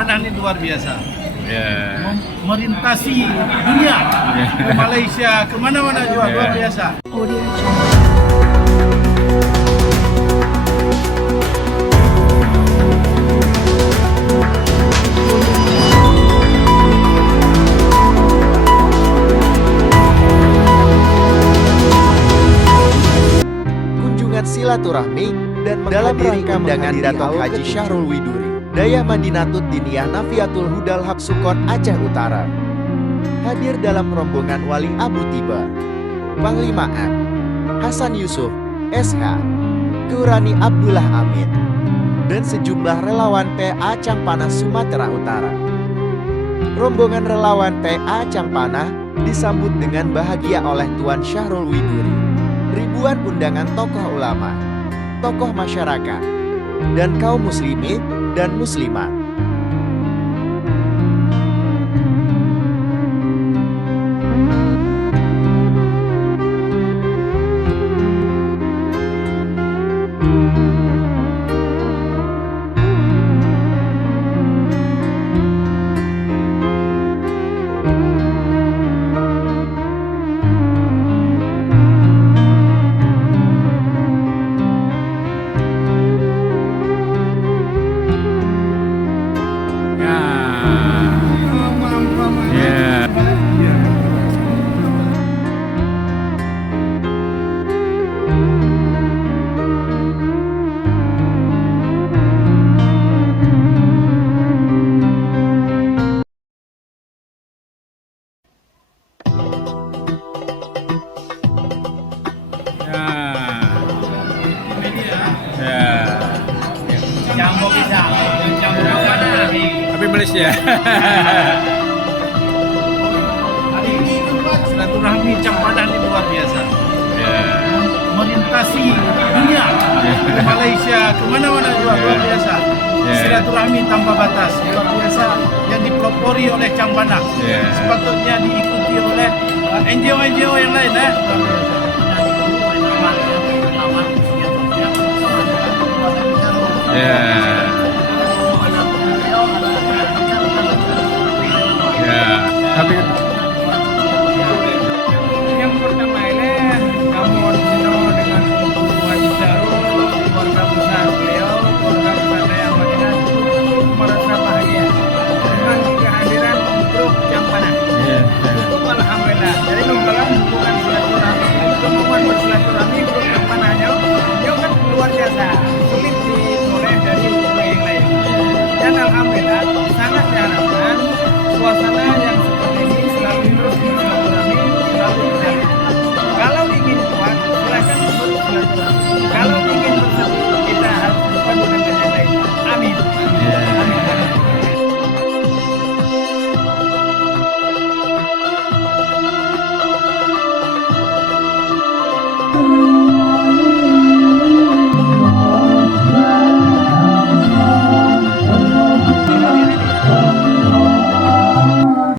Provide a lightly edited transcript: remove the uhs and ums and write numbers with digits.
Padang ini luar biasa. Ya. Merintasi dunia, ke Malaysia, kemana-mana juga luar biasa. Audio Jungle. Kunjungan silaturahmi dan dalam rangka undangan Dato' Haji Syahrul Widuri, Daya Madinatut Diniyah Nafiatul Hudal Hapsukon Aceh Utara. Hadir dalam rombongan Wali Abu Tiba, Panglima M. Hasan Yusuf, SH, Keurani Abdullah Amin, dan sejumlah relawan PA Cangpanah Sumatera Utara. Rombongan relawan PA Cangpanah disambut dengan bahagia oleh Tuan Syahrul Widuri. Ribuan undangan tokoh ulama, tokoh masyarakat, dan kaum muslimin dan muslimat. Campur pisang, campur mana? Tapi Malaysia. Hari ini silaturahmi Cangpanah ini luar biasa. Ya. Merintasi dunia, ke Malaysia, kemana-mana juga luar biasa. Silaturahmi tanpa batas, luar biasa yang dipelopori oleh Cangpanah. Sepatutnya diikuti oleh NGO-NGO yang lain. Ya.